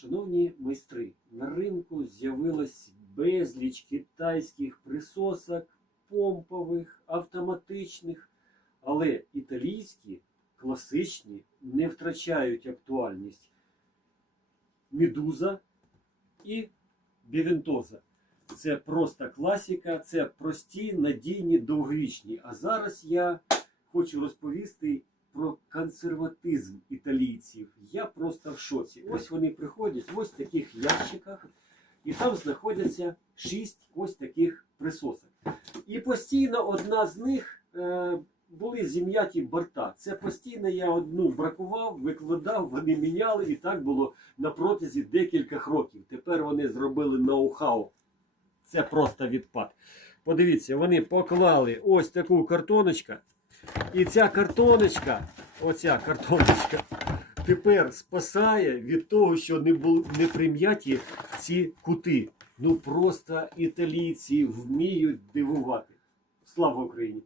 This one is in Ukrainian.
Шановні майстри, на ринку з'явилось безліч китайських присосок, помпових, автоматичних, але італійські, класичні, не втрачають актуальність. Медуза і бівентоза. Це просто класика, це прості, надійні, довговічні. А зараз я хочу розповісти про консерватизм італійців. Я просто в шоці. Ось вони приходять в ось таких ящиках, і там знаходяться шість ось таких присосок. І постійно одна з них е, були зім'яті борта. Це постійно я одну бракував, викладав, вони міняли, і так було на протязі декількох років. Тепер вони зробили ноу-хау. Це просто відпад. Подивіться, вони поклали ось таку картоночку. І ця картоночка, оця картоночка, тепер спасає від того, що не були не прим'яті ці кути. Ну просто італійці вміють дивувати. Слава Україні!